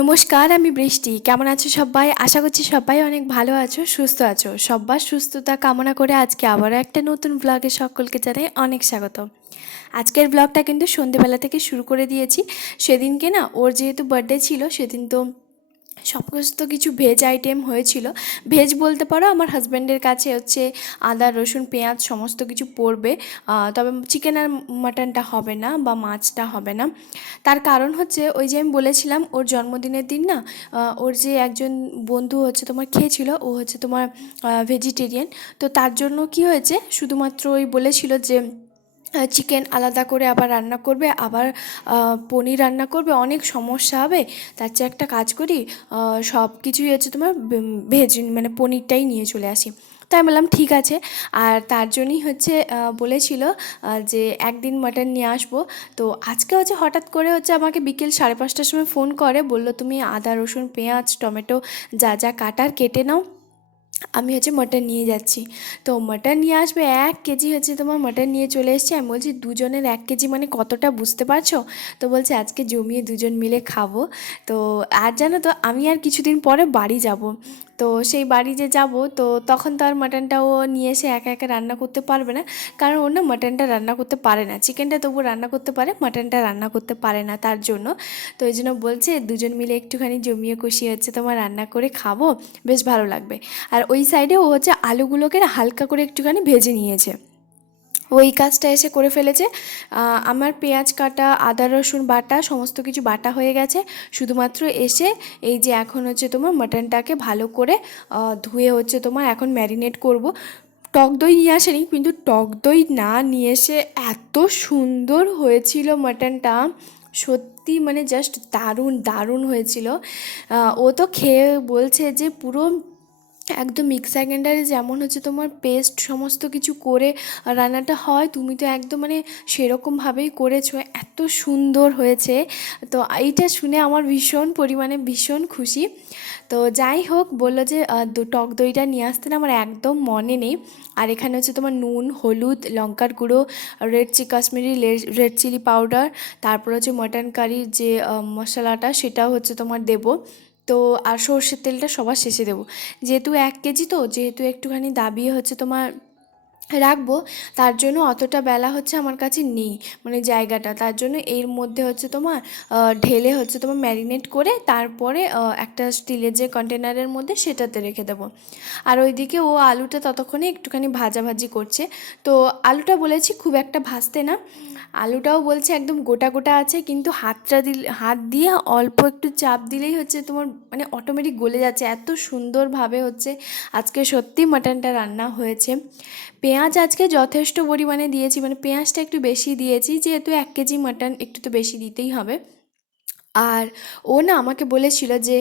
নমস্কার, আমি বৃষ্টি। কেমন আছো সবাই? আশা করছি সবাই অনেক ভালো আছো, সুস্থ আছো। সবার সুস্থতা কামনা করে আজকে আবারও একটা নতুন ব্লগে সকলকে জানাই অনেক স্বাগত। আজকের ব্লগটা কিন্তু সন্ধেবেলা থেকে শুরু করে দিয়েছি। সেদিনকে না ওর যেহেতু বার্থডে ছিল, সেদিন তো সমস্ত কিছু ভেজ আইটেম হয়েছিল। ভেজ বলতে পারো, আমার হাজব্যান্ডের কাছে হচ্ছে আদা রসুন পেঁয়াজ সমস্ত কিছু পড়বে, তবে চিকেন আর মাটনটা হবে না বা মাছটা হবে না। তার কারণ হচ্ছে ওই যে আমি বলেছিলাম ওর জন্মদিনের দিন না, ওর যে একজন বন্ধু হচ্ছে তোমার খেয়েছিল, ও হচ্ছে তোমার ভেজিটেরিয়ান। তো তার জন্য কি হয়েছে, শুধুমাত্র ওই বলেছিল যে চিকেন আলাদা করে আবার রান্না করবে, আবার পনির রান্না করবে, অনেক সমস্যা হবে। তার চেয়ে একটা কাজ করি, সব কিছুই হচ্ছে তোমার ভেজ মানে পনিরটাই নিয়ে চলে আসি। তাই আমি বললাম ঠিক আছে। আর তার জন্যই হচ্ছে বলেছিল যে একদিন মাটন নিয়ে আসবো। তো আজকে হচ্ছে হঠাৎ করে হচ্ছে আমাকে বিকেল 5:30টার সময় ফোন করে, বলল তুমি আদা রসুন পেঁয়াজ টমেটো যা যা কাটার কেটে নাও, আমি হচ্ছে মাটন নিয়ে যাচ্ছি। তো মাটন নিয়ে আসবে 1 কেজি হচ্ছে তোমার মাটন নিয়ে চলে এসেছে। আমি বলছি দুজনের 1 কেজি মানে কতটা বুঝতে পারছো? তো বলছে আজকে জমিয়ে দুজন মিলে খাবো। তো আর জানো তো, আমি আর কিছুদিন পরে বাড়ি যাব। তো সেই বাড়ি যে যাব, তো তখন তো আর মাটনটা ও নিয়ে এসে একা একা রান্না করতে পারবে না। কারণ ও না মাটনটা রান্না করতে পারে না, চিকেনটা তবু রান্না করতে পারে, মাটনটা রান্না করতে পারে না তার জন্য। তো এই জন্য বলছে দুজন মিলে একটুখানি জমিয়ে কষিয়ে হচ্ছে তোমার রান্না করে খাবো, বেশ ভালো লাগবে। আর ওই সাইডে ও হচ্ছে আলুগুলোকে না হালকা করে একটুখানি ভেজে নিয়েছে, ওই কাজটা এসে করে ফেলেছে। আমার পেঁয়াজ কাটা আদা রসুন বাটা সমস্ত কিছু বাটা হয়ে গেছে। শুধুমাত্র এসে এই যে এখন হচ্ছে তোমার মাটনটাকে ভালো করে ধুয়ে হচ্ছে তোমার এখন ম্যারিনেট করব। টক দই নিয়ে আসেনি, কিন্তু টক দই না নিয়ে এসে এত সুন্দর হয়েছিল মাটনটা, সত্যি মানে জাস্ট দারুণ দারুণ হয়েছিল। ও তো খেয়ে বলছে যে পুরো একদম মিক্সার গ্রাইন্ডারে যেমন হচ্ছে তোমার পেস্ট সমস্ত কিছু করে রান্নাটা হয়, তুমি তো একদম মানে সেরকমভাবেই করেছো, এত সুন্দর হয়েছে। তো এইটা শুনে আমার ভীষণ পরিমাণে ভীষণ খুশি। তো যাই হোক, বললো যে টক দইটা নিয়ে আসতে, না আমার একদম মনে নেই। আর এখানে হচ্ছে তোমার নুন হলুদ লঙ্কার গুঁড়ো কাশ্মীরি রেড চিলি পাউডার, তারপর হচ্ছে মটন কারির যে মশলাটা সেটাও হচ্ছে তোমার দেবো। তো আর সর্ষের তেলটা সবার শেষে দেবো। যেহেতু 1 কেজি, তো যেহেতু একটুখানি দাবিয়ে হচ্ছে তোমার রাখবো, তার জন্য অতটা বেলা হচ্ছে আমার কাছে নেই, মানে জায়গাটা, তার জন্য এর মধ্যে হচ্ছে তোমার ঢেলে হচ্ছে তোমার ম্যারিনেট করে তারপরে একটা স্টিলের যে কন্টেনারের মধ্যে সেটাতে রেখে দেবো। আর ওইদিকে ও আলুটা ততক্ষণে একটুখানি ভাজাভাজি করছে। তো আলুটা বলেছি খুব একটা ভাজতে না, আলুটাও বলছে একদম গোটা গোটা আছে, কিন্তু হাত দিয়ে অল্প একটু চাপ দিলেই হচ্ছে তোমার মানে অটোমেটিক গলে যাচ্ছে, এত সুন্দরভাবে হচ্ছে আজকে সত্যি মাটনটা রান্না হয়েছে। পেঁয়াজ আজকে যথেষ্ট পরিমাণে দিয়েছি, মানে পেঁয়াজটা একটু বেশি দিয়েছি, যেহেতু 1 কেজি মাটন একটু তো বেশি দিতেই হবে। আর ও না আমাকে বলেছিল যে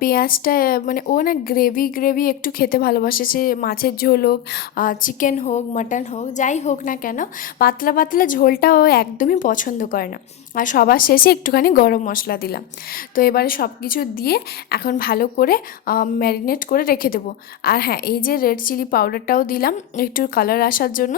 পেঁয়াজটা মানে ও না গ্রেভি গ্রেভি একটু খেতে ভালোবাসে, সে মাছের ঝোল হোক চিকেন হোক মাটন হোক যাই হোক না কেন, পাতলা পাতলা ঝোলটা ও একদমই পছন্দ করে না। আর সবার শেষে একটুখানি গরম মশলা দিলাম। তো এবারে সব কিছু দিয়ে এখন ভালো করে ম্যারিনেট করে রেখে দেবো। আর হ্যাঁ, এই যে রেড চিলি পাউডারটাও দিলাম একটু কালার আসার জন্য।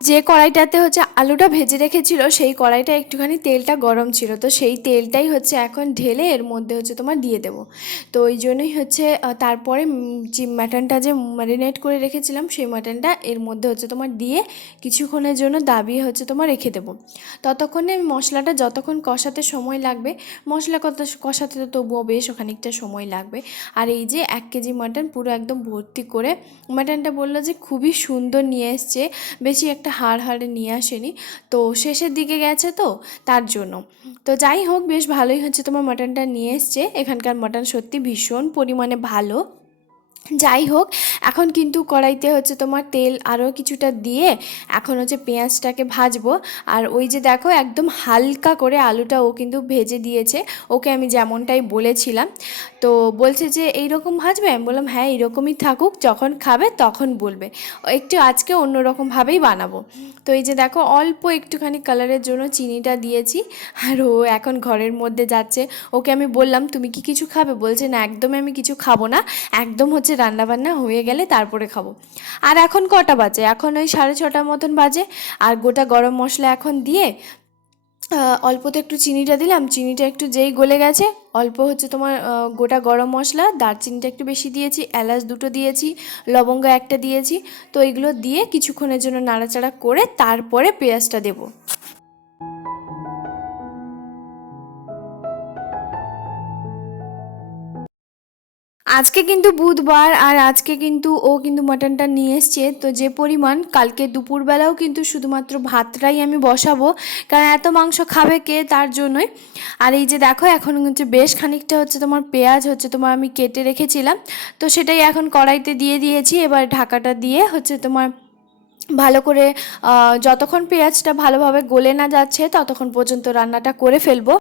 যে কড়াইটাতে হচ্ছে আলুটা ভেজে রেখেছিল, সেই কড়াইটা একটুখানি তেলটা গরম ছিল, তো সেই তেলটাই হচ্ছে এখন ঢেলে এর মধ্যে হচ্ছে তোমার দিয়ে দেবো। তো ওই জন্যই হচ্ছে তারপরে যে মাটনটা যে ম্যারিনেট করে রেখেছিলাম সেই মাটনটা এর মধ্যে হচ্ছে তোমার দিয়ে কিছুক্ষণের জন্য দাবিয়ে হচ্ছে তোমার রেখে দেবো। ততক্ষণে মশলাটা যতক্ষণ কষাতে সময় লাগবে, মশলা কষাতে তো তবুও বেশ খানিকটা সময় লাগবে। আর এই যে 1 কেজি মাটন পুরো একদম ভর্তি করে মাটনটা বললো যে খুবই সুন্দর নিয়ে এসছে, বেশি একটা হাড় হাড়ে নিয়ে আসেনি। তো শেষের দিকে গেছে তো তার জন্য। তো যাই হোক, বেশ ভালোই হচ্ছে তোমার মাটনটা নিয়ে এসছে, এখানকার মাটন সত্যি ভীষণ পরিমাণে ভালো। যাই হোক, এখন কিন্তু কড়াইতে হচ্ছে তোমার তেল আরও কিছুটা দিয়ে এখন হচ্ছে পেঁয়াজটাকে ভাজবো। আর ওই যে দেখো একদম হালকা করে আলুটা ও কিন্তু ভেজে দিয়েছে, ওকে আমি যেমনটাই বলেছিলাম। তো বলছে যে এইরকম ভাজবে, আমি বললাম হ্যাঁ এইরকমই থাকুক, যখন খাবে তখন বলবে। একটু আজকে অন্যরকমভাবেই বানাবো। তো এই যে দেখো অল্প একটুখানি কালারের জন্য চিনিটা দিয়েছি। আর ও এখন ঘরের মধ্যে যাচ্ছে। ওকে আমি বললাম তুমি কি কিছু খাবে, বলছে না একদমই আমি কিছু খাবো না, একদম হচ্ছে রান্নাবান্না হয়ে গেলে তারপরে খাবো। আর এখন কটা বাজে, এখন ওই 6:30 মতন বাজে। আর গোটা গরম মশলা এখন দিয়ে অল্পতে একটু চিনিটা দিলাম, চিনিটা একটু যেই গলে গেছে অল্প হচ্ছে তোমার গোটা গরম মশলা, দারচিনিটা একটু বেশি দিয়েছি, এলাচ দুটো দিয়েছি, লবঙ্গ একটা দিয়েছি। তো এইগুলো দিয়ে কিছুক্ষণের জন্য নাড়াচাড়া করে তারপরে পেঁয়াজটা দেবো। আজকে কিন্তু বুধবার, আর আজকে কিন্তু ও কিন্তু মাটনটা নিয়ে এসছে। তো যে পরিমাণ, কালকে দুপুরবেলাও কিন্তু শুধুমাত্র ভাতটাই আমি বসাবো, কারণ এত মাংস খাবে কে, তার জন্যই। আর এই যে দেখো এখন হচ্ছে বেশ খানিকটা হচ্ছে তোমার পেঁয়াজ হচ্ছে তোমার আমি কেটে রেখেছিলাম, তো সেটাই এখন কড়াইতে দিয়ে দিয়েছি। এবার ঢাকাটা দিয়ে হচ্ছে তোমার ভালো করে যতক্ষণ পেঁয়াজটা ভালোভাবে গলে না যাচ্ছে ততক্ষণ পর্যন্ত রান্নাটা করে ফেলবো।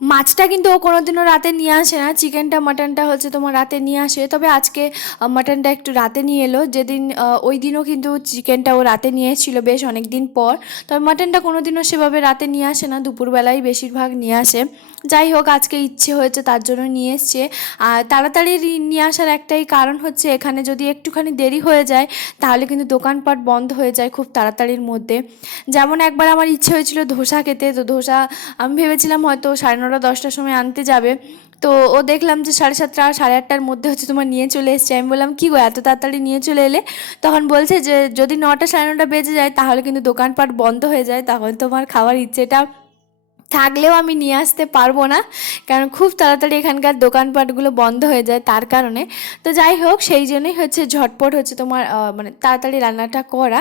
মাছটা কিন্তু ও কোনোদিনও রাতে নিয়ে আসে না, চিকেনটা মাটনটা হচ্ছে তোমার রাতে নিয়ে আসে। তবে আজকে মাটনটা একটু রাতে নিয়ে এলো, যেদিন ওই দিনও কিন্তু চিকেনটা ও রাতে নিয়ে এসেছিল বেশ অনেক দিন পর। তবে মাটনটা কোনোদিনও সেভাবে রাতে নিয়ে আসে না, দুপুরবেলায় বেশিরভাগ নিয়ে আসে। যাই হোক আজকে ইচ্ছে হয়েছে তার জন্য নিয়ে এসছে। আর তাড়াতাড়ি নিয়ে আসার একটাই কারণ হচ্ছে এখানে যদি একটুখানি দেরি হয়ে যায় তাহলে কিন্তু দোকানপাট বন্ধ হয়ে যায় খুব তাড়াতাড়ির মধ্যে। যেমন একবার আমার ইচ্ছে হয়েছিল ধোসা খেতে, তো ধোসা আমি ভেবেছিলাম হয়তো 9:30-10টার সময় আনতে যাবে। তো ও দেখলাম যে 7:30 8:30-র মধ্যে হচ্ছে তোমার নিয়ে চলে এসছে। আমি বললাম কী গো এত তাড়াতাড়ি নিয়ে চলে এলে? তখন বলছে যে যদি 9টা 9:30 বেজে যায় তাহলে কিন্তু দোকানপাট বন্ধ হয়ে যায়, তখন তোমার খাওয়ার ইচ্ছেটা থাকলেও আমি নিয়ে আসতে পারবো না, কারণ খুব তাড়াতাড়ি এখানকার দোকানপাটগুলো বন্ধ হয়ে যায় তার কারণে। তো যাই হোক সেই জন্যই হচ্ছে ঝটপট হচ্ছে তোমার মানে তাড়াতাড়ি রান্নাটা করা।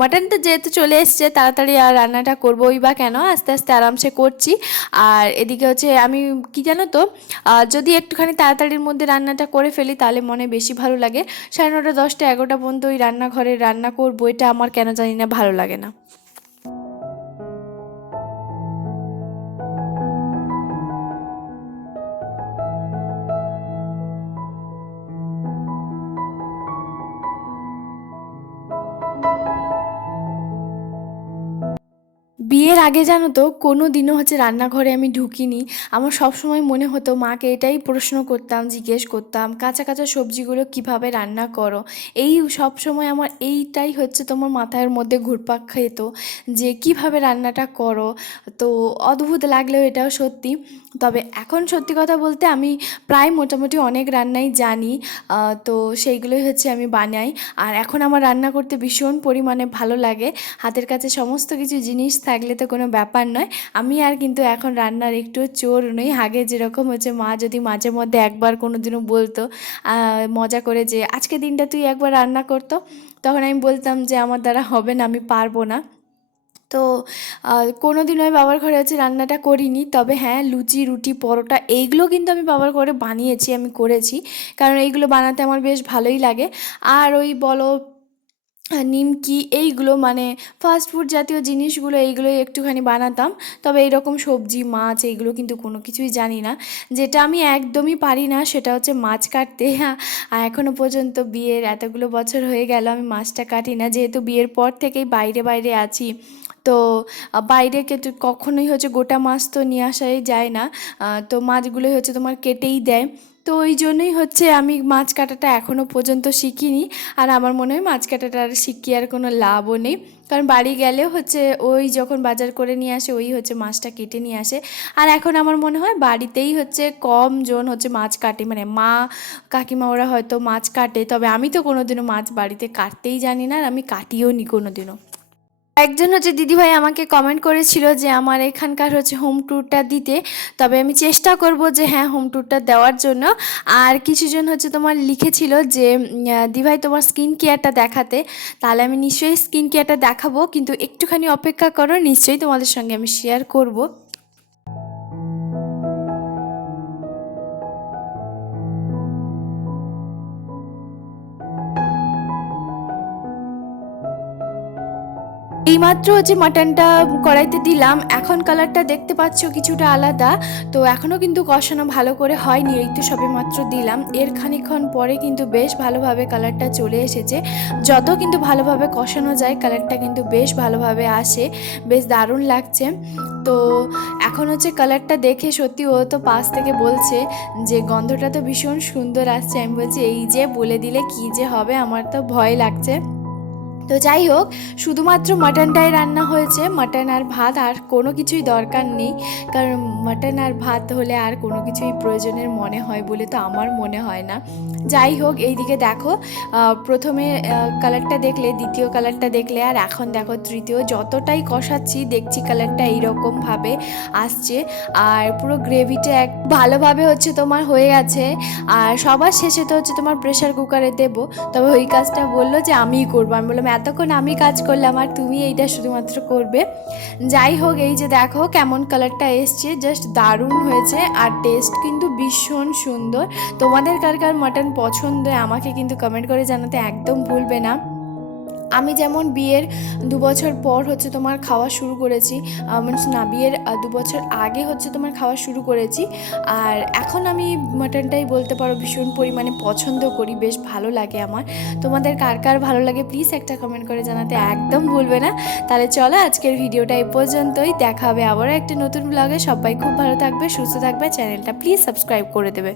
মাটনটা যেহেতু চলে এসছে তাড়াতাড়ি আর রান্নাটা করবোই বা কেন, আস্তে আস্তে আরামসে করছি। আর এদিকে হচ্ছে আমি কি জানো তো, যদি একটুখানি তাড়াতাড়ির মধ্যে রান্নাটা করে ফেলি তাহলে মনে বেশি ভালো লাগে। 9:30 10টা 11টা পর্যন্ত ওই রান্নাঘরে রান্না করবো, এটা আমার কেন জানি না ভালো লাগে না। বিয়ের আগে জানো তো কোনো দিনও হচ্ছে রান্নাঘরে আমি ঢুকিনি। আমার সব সময় মনে হতো, মাকে এটাই প্রশ্ন করতাম, জিজ্ঞেস করতাম কাঁচা কাঁচা সবজিগুলো কিভাবে রান্না করো। এই সব সময় আমার এইটাই হচ্ছে তোমার মাথার মধ্যে ঘুরপাক খেত যে কিভাবে রান্নাটা করো। তো অদ্ভুত লাগলেও এটাও সত্যি। তবে এখন সত্যি কথা বলতে আমি প্রায় মোটামুটি অনেক রান্নাই জানি। তো সেইগুলোই হচ্ছে আমি বানাই। আর এখন আমার রান্না করতে ভীষণ পরিমাণে ভালো লাগে। হাতের কাছে সমস্ত কিছু জিনিস থাকলে তো কোনো ব্যাপার নয়। আমি আর কিন্তু এখন রান্নার একটুও চোর নই। আগে যেরকম হচ্ছে মা যদি মাঝে মধ্যে একবার কোনো দিনও বলতো মজা করে যে আজকে দিনটা তুই একবার রান্না করতো, তখন আমি বলতাম যে আমার দ্বারা হবে না, আমি পারবো না। তো কোনো দিন আমি বাবার ঘরে হচ্ছে রান্নাটা করিনি, তবে হ্যাঁ লুচি রুটি পরোটা এইগুলো কিন্তু আমি বাবার ঘরে বানিয়েছি, আমি করেছি, কারণ এইগুলো বানাতে আমার বেশ ভালোই লাগে। আর ওই বলো নিমকি এইগুলো মানে ফাস্ট ফুড জাতীয় জিনিসগুলো এইগুলোই একটুখানি বানাতাম। তবে এইরকম সবজি মাছ এইগুলো কিন্তু কোনো কিছুই জানি না। যেটা আমি একদমই পারি না সেটা হচ্ছে মাছ কাটতে। আর এখনও পর্যন্ত বিয়ের এতগুলো বছর হয়ে গেল আমি মাছটা কাটি না, যেহেতু বিয়ের পর থেকেই বাইরে বাইরে আছি। তো বাইরে কেটে কখনোই হচ্ছে গোটা মাছ তো নিয়ে আসাই যায় না। তো মাছগুলোই হচ্ছে তোমার কেটেই দেয়। তো ওই জন্যই হচ্ছে আমি মাছ কাটাটা এখনও পর্যন্ত শিখিনি। আর আমার মনে হয় মাছ কাটাটা আর শিখিয়ে আর কোনো লাভও নেই, কারণ বাড়ি গেলেও হচ্ছে ওই যখন বাজার করে নিয়ে আসে ওই হচ্ছে মাছটা কেটে নিয়ে আসে। আর এখন আমার মনে হয় বাড়িতেই হচ্ছে কম জন হচ্ছে মাছ কাটে, মানে মা কাকিমা ওরা হয়তো মাছ কাটে, তবে আমি তো কোনোদিনও মাছ বাড়িতে কাটতেই জানি না, আর আমি কাটিও নি কোনোদিনও। একজন হচ্ছে দিদিভাই আমাকে কমেন্ট করেছিল যে আমার এখানকার হচ্ছে হোম ট্যুরটা দিতে, তবে আমি চেষ্টা করব যে হ্যাঁ হোম ট্যুরটা দেওয়ার জন্য। আর কিছুজন হচ্ছে তোমার লিখেছিল যে দিভাই তোমার স্কিন কেয়ারটা দেখাতে, তাহলে আমি নিশ্চয়ই স্কিন কেয়ারটা দেখাবো, কিন্তু একটুখানি অপেক্ষা করো, নিশ্চয়ই তোমাদের সঙ্গে আমি শেয়ার করব। এইমাত্র হচ্ছে মাটনটা কড়াইতে দিলাম, এখন কালারটা দেখতে পাচ্ছ কিছুটা আলাদা, তো এখনও কিন্তু কষানো ভালো করে হয়নি, এই তো সবে মাত্র দিলাম। এর খানিকক্ষণ পরে কিন্তু বেশ ভালোভাবে কালারটা চলে এসেছে। যত কিন্তু ভালোভাবে কষানো যায় কালারটা কিন্তু বেশ ভালোভাবে আসে, বেশ দারুণ লাগছে। তো এখন হচ্ছে কালারটা দেখে সত্যি ও তো পাশ থেকে বলছে যে গন্ধটা তো ভীষণ সুন্দর আসছে। আমি বলছি এই যে বলে দিলে কি যে হবে, আমার তো ভয় লাগছে। তো যাই হোক, শুধুমাত্র মাটনটাই রান্না হয়েছে, মাটন আর ভাত, আর কোনো কিছুই দরকার নেই, কারণ মাটন আর ভাত হলে আর কোনো কিছুই প্রয়োজনের মনে হয় বলে তো আমার মনে হয় না। যাই হোক, এইদিকে দেখো, প্রথমে কালারটা দেখলে, দ্বিতীয় কালারটা দেখলে, আর এখন দেখো তৃতীয়, যতটাই কষাচ্ছি দেখছি কালারটা এইরকমভাবে আসছে, আর পুরো গ্রেভিটা এক ভালোভাবে হচ্ছে তোমার হয়ে গেছে। আর সবার শেষে তো হচ্ছে তোমার প্রেশার কুকারে দেবো, তবে ওই কাজটা বললো যে আমিই করবো। আমি বললাম এতক্ষণ আমি কাজ করলাম আর তুমি এইটা শুধুমাত্র করবে। যাই হোক, এই যে দেখো কেমন কালারটা এসছে, জাস্ট দারুণ হয়েছে, আর টেস্ট কিন্তু ভীষণ সুন্দর। তোমাদের কার কার মাটন পছন্দ আমাকে কিন্তু কমেন্ট করে জানাতে একদম ভুলবে না। আমি যেমন বিয়ের 2 বছর পর হচ্ছে তোমার খাওয়া শুরু করেছি, না, বিয়ের 2 বছর আগে হচ্ছে তোমার খাওয়া শুরু করেছি, আর এখন আমি মাটনটাই বলতে পারো ভীষণ পরিমাণে পছন্দ করি, বেশ ভালো লাগে আমার। তোমাদের কার কার ভালো লাগে প্লিজ একটা কমেন্ট করে জানাতে একদম ভুলবে না। তাহলে চলো আজকের ভিডিওটা এই পর্যন্তই, দেখা হবে আবারও একটা নতুন ব্লগে। সবাই খুব ভালো থাকবে, সুস্থ থাকবে, চ্যানেলটা প্লিজ সাবস্ক্রাইব করে দেবে।